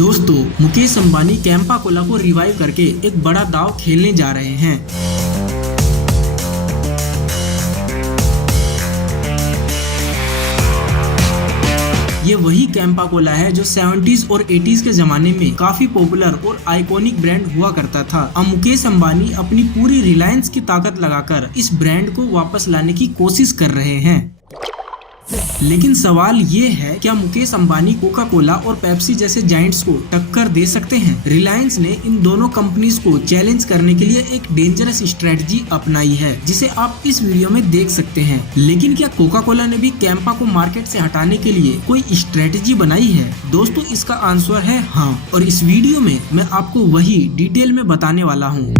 दोस्तों, मुकेश अंबानी कैंपा कोला को रिवाइव करके एक बड़ा दांव खेलने जा रहे हैं। ये वही कैंपा कोला है जो 70s और 80s के जमाने में काफी पॉपुलर और आइकॉनिक ब्रांड हुआ करता था। अब मुकेश अंबानी अपनी पूरी रिलायंस की ताकत लगाकर इस ब्रांड को वापस लाने की कोशिश कर रहे हैं। लेकिन सवाल ये है, क्या मुकेश अंबानी कोका कोला और पेप्सी जैसे जायंट्स को टक्कर दे सकते हैं? रिलायंस ने इन दोनों कंपनीज को चैलेंज करने के लिए एक डेंजरस स्ट्रेटजी अपनाई है, जिसे आप इस वीडियो में देख सकते हैं। लेकिन क्या कोका कोला ने भी कैंपा को मार्केट से हटाने के लिए कोई स्ट्रेटजी बनाई है? दोस्तों, इसका आंसर है हाँ, और इस वीडियो में मैं आपको वही डिटेल में बताने वाला हूँ।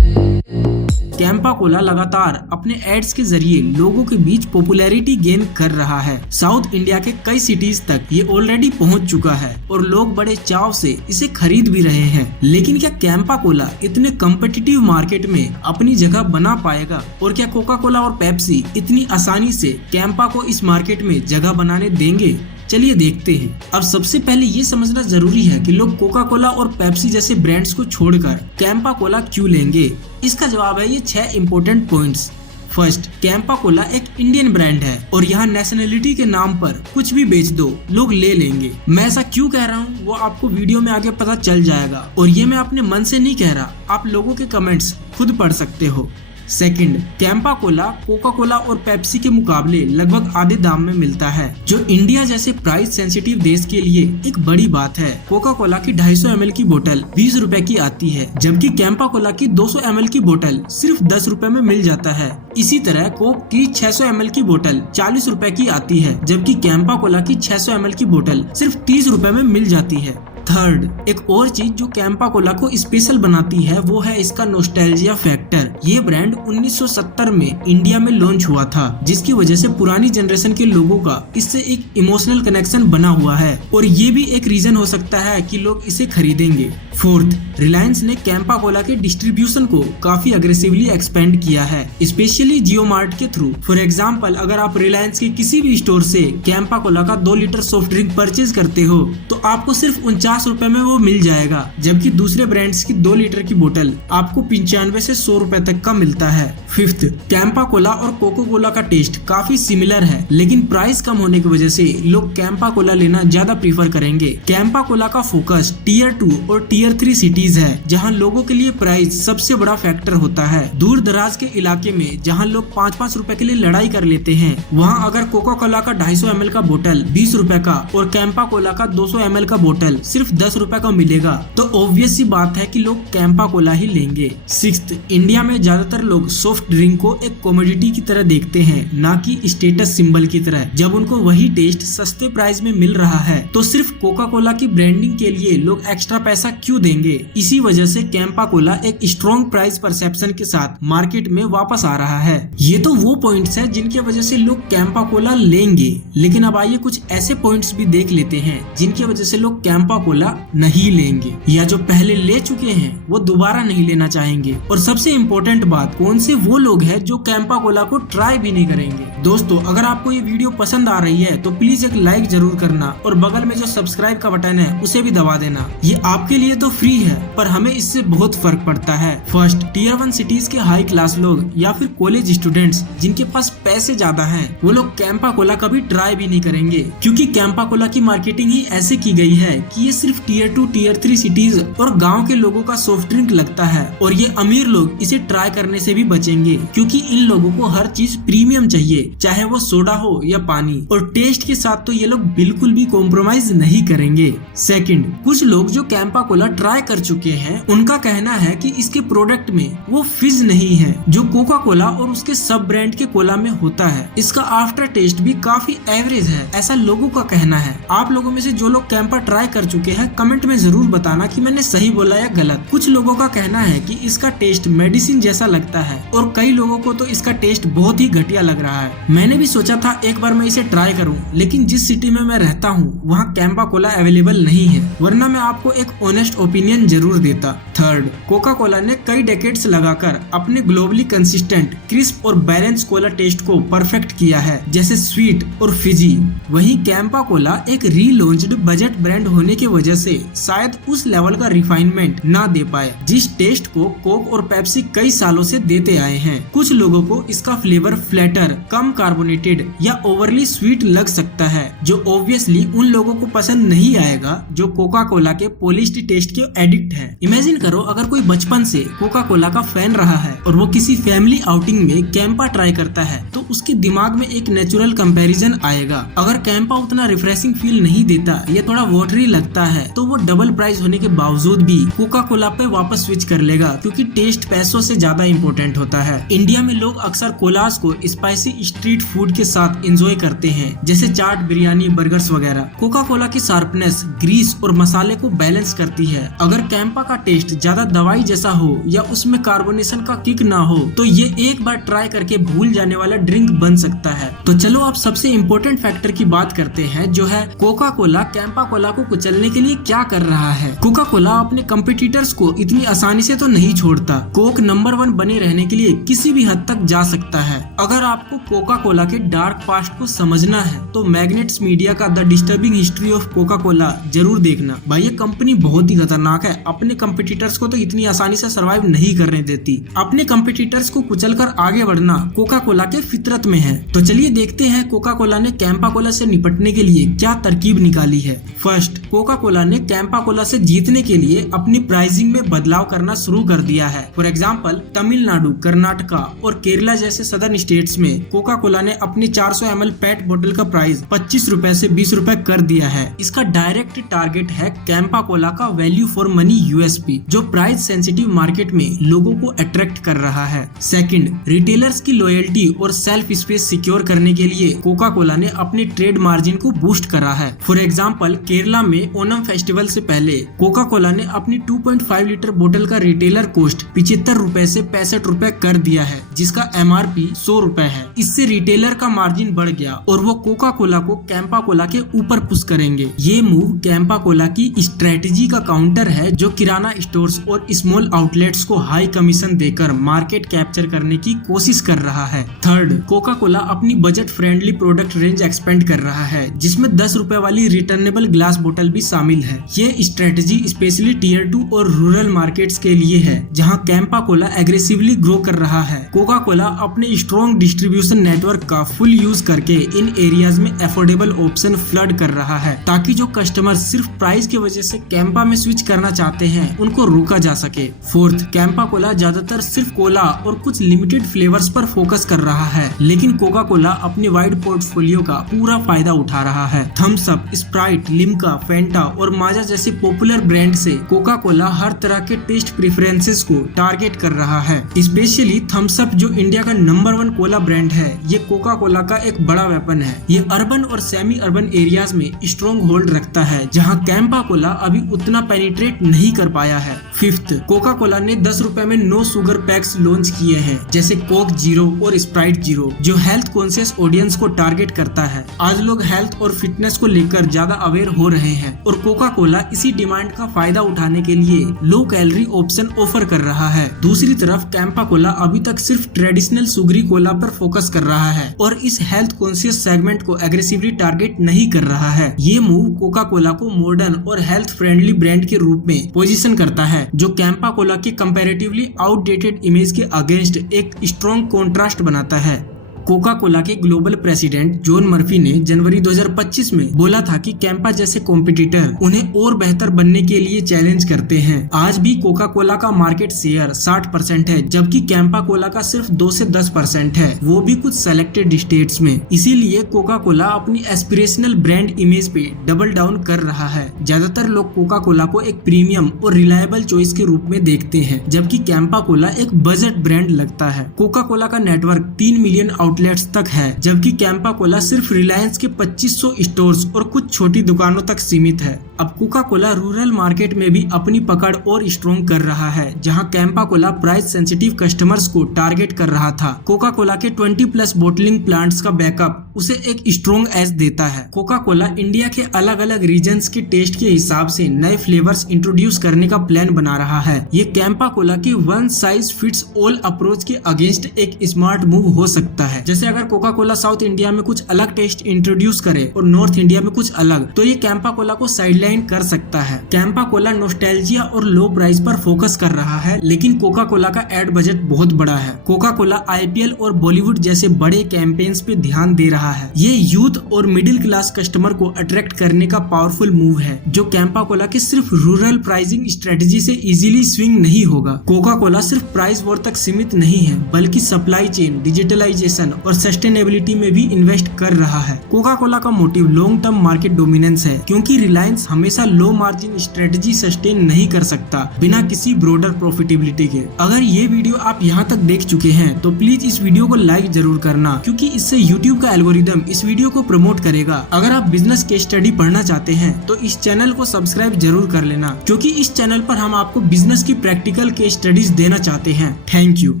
कैंपा कोला लगातार अपने एड्स के जरिए लोगों के बीच पॉपुलैरिटी गेन कर रहा है। साउथ इंडिया के कई सिटीज तक ये ऑलरेडी पहुंच चुका है और लोग बड़े चाव से इसे खरीद भी रहे हैं। लेकिन क्या कैंपा कोला इतने कम्पिटिटिव मार्केट में अपनी जगह बना पाएगा? और क्या कोका कोला और पेप्सी इतनी आसानी से कैंपा को इस मार्केट में जगह बनाने देंगे? चलिए देखते हैं। अब सबसे पहले ये समझना जरूरी है कि लोग कोका कोला और पेप्सी जैसे ब्रांड्स को छोड़कर कैंपा कोला क्यों लेंगे। इसका जवाब है ये 6 important points. First, Campa Cola एक इंडियन ब्रांड है और यहाँ नेशनलिटी के नाम पर कुछ भी बेच दो, लोग ले लेंगे। मैं ऐसा क्यों कह रहा हूँ वो आपको वीडियो में आगे पता चल जाएगा, और ये मैं अपने मन से नहीं कह रहा, आप लोगों के कमेंट्स खुद पढ़ सकते हो। Second, Campa Cola Coca Cola और पेप्सी के मुकाबले लगभग आधे दाम में मिलता है, जो इंडिया जैसे प्राइस सेंसिटिव देश के लिए एक बड़ी बात है। कोका कोला की 250 ml की बोतल 20 रुपए की आती है, जबकि कैंपा कोला की 200 ml की बोतल सिर्फ 10 रुपए में मिल जाता है। इसी तरह कोक की 600 ml की बोतल 40 रुपए की आती है, जबकि कैंपा कोला की 600 ml की बोतल सिर्फ 30 रुपए में मिल जाती है। थर्ड, एक और चीज जो कैंपा कोला को स्पेशल बनाती है वो है इसका नॉस्टैल्जिया फैक्टर। ये ब्रांड 1970 में इंडिया में लॉन्च हुआ था, जिसकी वजह से पुरानी जनरेशन के लोगों का इससे एक इमोशनल कनेक्शन बना हुआ है, और ये भी एक रीजन हो सकता है कि लोग इसे खरीदेंगे। फोर्थ, रिलायंस ने कैंपा कोला के डिस्ट्रीब्यूशन को काफी अग्रेसिवली एक्सपेंड किया है, स्पेशली जियो मार्ट के थ्रू। फॉर एग्जाम्पल, अगर आप रिलायंस के किसी भी स्टोर से कैंपा कोला का 2 लीटर सॉफ्ट ड्रिंक परचेज करते हो तो आपको सिर्फ 49 रुपए में वो मिल जाएगा, जबकि दूसरे ब्रांड्स की 2 लीटर की बोतल आपको 95 से 100 रुपए तक का मिलता है। फिफ्थ, कैंपा कोला और कोको कोला का टेस्ट काफी सिमिलर है, लेकिन प्राइस कम होने की वजह से लोग कैंपा कोला लेना ज्यादा प्रीफर करेंगे। कैंपा कोला का फोकस टियर 2 और टियर 3 सिटीज है, जहां लोगों के लिए प्राइस सबसे बड़ा फैक्टर होता है। दूर दराज के इलाके में जहां लोग 5-5 रुपए के लिए लड़ाई कर लेते हैं, वहां अगर कोका कोला का 250 ml का बोतल 20 रुपए का और कैंपा कोला का 200 ml का बोतल सिर्फ 10 रुपए का मिलेगा, तो ऑब्वियस सी बात है कि लोग कैंपा कोला ही लेंगे। सिक्स्थ, इंडिया में ज्यादातर लोग सॉफ्ट ड्रिंक को एक कमोडिटी की तरह देखते हैं, ना कि स्टेटस सिंबल की तरह। जब उनको वही टेस्ट सस्ते प्राइस में मिल रहा है तो सिर्फ कोका कोला की ब्रांडिंग के लिए लोग एक्स्ट्रा पैसा क्यों देंगे? इसी वजह से कैंपा कोला एक स्ट्रॉन्ग प्राइस परसेप्शन के साथ मार्केट में वापस आ रहा है। ये तो वो पॉइंट्स है जिनकी वजह से लोग कैंपा कोला लेंगे, लेकिन अब आइए कुछ ऐसे पॉइंट्स भी देख लेते हैं जिनकी वजह से लोग कैंपा कोला नहीं लेंगे, या जो पहले ले चुके हैं वो दोबारा नहीं लेना चाहेंगे। और सबसे इम्पोर्टेंट बात, कौन से वो लोग हैं जो कैंपा कोला को ट्राई भी नहीं करेंगे। दोस्तों, अगर आपको ये वीडियो पसंद आ रही है तो प्लीज एक लाइक जरूर करना, और बगल में जो सब्सक्राइब का बटन है उसे भी दबा देना। ये आपके लिए तो फ्री है, पर हमें इससे बहुत फर्क पड़ता है। फर्स्ट, टियर 1 सिटीज के हाई क्लास लोग या फिर कॉलेज स्टूडेंट्स जिनके पास पैसे ज्यादा हैं, वो लोग कैंपा कोला कभी ट्राई भी नहीं करेंगे, क्योंकि कैंपा कोला की मार्केटिंग ही ऐसे की गई है कि ये सिर्फ टियर 2 टियर 3 सिटीज और गाँव के लोगों का सॉफ्ट ड्रिंक लगता है, और ये अमीर लोग इसे ट्राई करने से भी बचेंगे, क्योंकि इन लोगों को हर चीज प्रीमियम चाहिए, चाहे वो सोडा हो या पानी, और टेस्ट के साथ तो ये लोग बिल्कुल भी कॉम्प्रोमाइज नहीं करेंगे। सेकंड, कुछ लोग जो कैंपा कोला ट्राई कर चुके हैं, उनका कहना है कि इसके प्रोडक्ट में वो फिज नहीं है जो कोका कोला और उसके सब ब्रांड के कोला में होता है। इसका आफ्टर टेस्ट भी काफी एवरेज है, ऐसा लोगों का कहना है। आप लोगों में से जो लोग कैंपा ट्राई कर चुके हैं, कमेंट में जरूर बताना कि मैंने सही बोला या गलत। कुछ लोगों का कहना है कि इसका टेस्ट मेडिसिन जैसा लगता है, और कई लोगों को तो इसका टेस्ट बहुत ही घटिया लग रहा है। मैंने भी सोचा था एक बार मैं इसे ट्राई करूं, लेकिन जिस सिटी में मैं रहता हूं वहां कैंपा कोला अवेलेबल नहीं है, वरना मैं आपको एक ऑनेस्ट ओपिनियन जरूर देता। थर्ड, कोका कोला ने कई डेकेड्स लगाकर अपने ग्लोबली कंसिस्टेंट, क्रिस्प और बैलेंस कोला टेस्ट को परफेक्ट किया है, जैसे स्वीट और फिजी। वहीं कैंपा कोला एक रीलॉन्च्ड बजट ब्रांड होने की वजह से शायद उस लेवल का रिफाइनमेंट ना दे पाए जिस टेस्ट को कोक और पेप्सी कई सालों से देते आए हैं। कुछ लोगों को इसका फ्लेवर फ्लैटर, कम कार्बोनेटेड या ओवरली स्वीट लग सकता है, जो ऑब्वियसली उन लोगों को पसंद नहीं आएगा जो कोका कोला के पॉलिश्ड टेस्ट के एडिक्ट है। इमेजिन करो अगर कोई बचपन से कोका कोला का फैन रहा है और वो किसी फैमिली आउटिंग में कैंपा ट्राई करता है तो उसके दिमाग में एक नेचुरल कंपैरिजन आएगा। अगर कैंपा उतना रिफ्रेशिंग फील नहीं देता या थोड़ा वाटरी लगता है तो वो डबल प्राइस होने के बावजूद भी कोका कोला पे वापस स्विच कर लेगा, क्योंकि टेस्ट पैसों से ज्यादा इम्पोर्टेंट होता है। इंडिया में लोग अक्सर कोलास को स्पाइसी स्ट्रीट फूड के साथ एंजॉय करते हैं, जैसे चाट, बिरयानी, बर्गर्स वगैरह। कोका कोला की शार्पनेस, ग्रीस और मसाले को बैलेंस करती है। अगर कैंपा का टेस्ट ज्यादा दवाई जैसा हो या उसमें कार्बोनेशन का किक ना हो तो ये एक बार ट्राई करके भूल जाने वाला ड्रिंक बन सकता है। तो चलो अब सबसे इम्पोर्टेंट फैक्टर की बात करते हैं, जो है कोका कोला कैंपा कोला को कुचलने के लिए क्या कर रहा है। कोका कोला अपने कंपटीटर्स को इतनी आसानी से तो नहीं छोड़ता। कोक नंबर 1 बने रहने के लिए किसी भी हद तक जा सकता है। अगर आपको कोका कोला के डार्क पास्ट को समझना है तो मैग्नेट्स मीडिया का the disturbing history of Coca Cola जरूर देखना। भाई ये कंपनी बहुत ही खतरनाक है, अपने कंपटीटर्स को तो इतनी आसानी से सरवाइव नहीं करने देती। अपने कंपटीटर्स को कुचलकर आगे बढ़ना कोका कोला के फितरत में है। तो चलिए देखते हैं कोका कोला ने कैंपा कोला से निपटने के लिए क्या तरकीब निकाली है। फर्स्ट, कोका कोला ने कैंपा कोला से जीतने के लिए अपनी प्राइसिंग में बदलाव करना शुरू कर दिया है। फॉर एग्जाम्पल, तमिलनाडु, कर्नाटका और केरला जैसे सदर्न स्टेट्स में कोका कोला ने अपनी 400 ml पेट बोतल का प्राइस 25 रुपए से 20 रुपए कर दिया है। इसका डायरेक्ट टारगेट है कैंपा कोला का वैल्यू फॉर मनी यूएसपी, जो प्राइस सेंसिटिव मार्केट में लोगों को अट्रैक्ट कर रहा है। सेकंड, रिटेलर्स की लॉयल्टी और सेल्फ स्पेस सिक्योर करने के लिए कोका कोला ने अपने ट्रेड मार्जिन को बूस्ट करा है। फॉर एग्जाम्पल, केरला में ओनम फेस्टिवल से पहले कोका कोला ने अपनी 2.5 लीटर बोतल का रिटेलर कॉस्ट 75 रुपए से 65 रुपए कर दिया है, जिसका MRP 100 रुपए है। इससे रिटेलर का मार्जिन बढ़ गया और वो कोका कोला को कैंपा कोला के ऊपर पुश करेंगे। ये मूव कैंपा कोला की स्ट्रेटेजी का काउंटर है, जो किराना स्टोर्स और स्मॉल आउटलेट्स को हाई कमीशन देकर मार्केट कैप्चर करने की कोशिश कर रहा है। थर्ड, कोका कोला अपनी budget friendly product range expand कर रहा है, जिसमें 10 रुपए वाली रिटर्नेबल ग्लास बोतल भी शामिल है। ये स्ट्रेटेजी स्पेशली टियर 2 और रूरल मार्केट्स के लिए है, जहां कैंपा कोला एग्रेसिवली ग्रो कर रहा है। कोका कोला अपने स्ट्रॉन्ग डिस्ट्रीब्यूशन नेटवर्क का फुल यूज करके इन एरियाज में अफोर्डेबल ऑप्शन फ्लड कर रहा है, ताकि जो कस्टमर सिर्फ प्राइस की वजह से कैंपा में स्विच करना चाहते हैं उनको रोका जा सके। फोर्थ, कैंपा कोला ज्यादातर सिर्फ कोला और कुछ लिमिटेड फ्लेवर्स पर फोकस कर रहा है, लेकिन कोका कोला अपने वाइड पोर्टफोलियो का पूरा फायदा उठा रहा है। थम्स अप, स्प्राइट, लिम्का, फेंटा और माजा जैसे पॉपुलर ब्रांड से कोका कोला हर तरह के टेस्ट प्रेफरेंसेस को टारगेट कर रहा है। स्पेशली थम्स अप, जो इंडिया का नंबर 1 कोला ब्रांड है, ये कोका कोला का एक बड़ा वेपन है। ये अर्बन और सेमी अर्बन एरियाज में स्ट्रॉन्ग होल्ड रखता है, जहां कैंपा कोला अभी उतना पेनिट्रेट नहीं कर पाया है। फिफ्थ, कोका कोला ने 10 रुपए में नो शुगर पैक्स लॉन्च किए हैं, जैसे कोक जीरो और स्प्राइट जीरो, जो हेल्थ कॉन्शियस ऑडियंस को टारगेट करता है। आज लोग हेल्थ और फिटनेस को लेकर ज्यादा अवेयर हो रहे हैं और कोका कोला इसी डिमांड का फायदा उठाने के लिए लो कैलोरी ऑप्शन ऑफर कर रहा है। दूसरी तरफ कैंपा कोला अभी तक सिर्फ ट्रेडिशनल सुगरी कोला पर फोकस कर रहा है और इस हेल्थ कॉन्शियस सेगमेंट को एग्रेसिवली टारगेट नहीं कर रहा है। ये मूव कोका कोला को मॉडर्न और हेल्थ फ्रेंडली ब्रांड के रूप में पोजीशन करता है, जो कैंपा कोला के कंपैरेटिवली आउटडेटेड इमेज के अगेंस्ट एक स्ट्रॉन्ग कॉन्ट्रास्ट बनाता है। कोका कोला के ग्लोबल प्रेसिडेंट जॉन मर्फी ने जनवरी 2025 में बोला था कि कैंपा जैसे कॉम्पिटिटर उन्हें और बेहतर बनने के लिए चैलेंज करते हैं। आज भी कोका कोला का मार्केट शेयर 60% है, जबकि कैंपा कोला का सिर्फ 2 से 10% है, वो भी कुछ सेलेक्टेड स्टेट्स में। इसीलिए कोका कोला अपनी एस्पिरेशनल ब्रांड इमेज पे डबल डाउन कर रहा है। ज्यादातर लोग कोका कोला को एक प्रीमियम और रिलायबल चॉइस के रूप में देखते हैं, जबकि कैंपा कोला एक बजट ब्रांड लगता है। कोका कोला का नेटवर्क 3 मिलियन आउटलेट्स तक है, जबकि कैंपा कोला सिर्फ रिलायंस के 2500 स्टोर्स और कुछ छोटी दुकानों तक सीमित है। अब कोका कोला रूरल मार्केट में भी अपनी पकड़ और स्ट्रॉन्ग कर रहा है, जहां Campa Cola price sensitive customers को टारगेट कर रहा था। कोका कोला के 20+ बोटलिंग प्लांट्स का बैकअप उसे एक स्ट्रॉन्ग एज देता है। कोका कोला इंडिया के अलग अलग रीजन्स के टेस्ट के हिसाब से नए फ्लेवर्स इंट्रोड्यूस करने का प्लान बना रहा है। ये कैंपा कोला की one size fits all approach के अगेंस्ट एक स्मार्ट मूव हो सकता है। जैसे अगर कोका कोला साउथ इंडिया में कुछ अलग टेस्ट इंट्रोड्यूस करे और नॉर्थ इंडिया में कुछ अलग, तो ये कैंपा कोला को साइडलाइन कर सकता है। कैंपा कोला नोस्टैल्जिया और लो प्राइस पर फोकस कर रहा है, लेकिन कोका कोला का एड बजट बहुत बड़ा है। कोका कोला IPL और बॉलीवुड जैसे बड़े कैंपेन्स पे ध्यान दे रहा है। ये यूथ और मिडिल क्लास कस्टमर को अट्रैक्ट करने का पावरफुल मूव है, जो कैंपा कोला की सिर्फ रूरल प्राइसिंग स्ट्रेटजी से इजीली स्विंग नहीं होगा। कोका कोला सिर्फ प्राइस वॉर तक सीमित नहीं है, बल्कि सप्लाई चेन, डिजिटलाइजेशन और सस्टेनेबिलिटी में भी इन्वेस्ट कर रहा है। कोका कोला का motive long term market dominance है, क्योंकि रिलायंस हमेशा लो मार्जिन स्ट्रेटजी सस्टेन नहीं कर सकता बिना किसी ब्रॉडर प्रॉफिटेबिलिटी के। अगर ये वीडियो आप यहाँ तक देख चुके हैं तो प्लीज इस वीडियो को लाइक जरूर करना, क्योंकि इससे YouTube का एल्गोरिदम इस वीडियो को प्रमोट करेगा। अगर आप बिजनेस केस स्टडी पढ़ना चाहते हैं तो इस चैनल को सब्सक्राइब जरूर कर लेना, क्योंकि इस चैनल पर हम आपको बिजनेस की प्रैक्टिकल केस स्टडीज देना चाहते हैं। Thank you.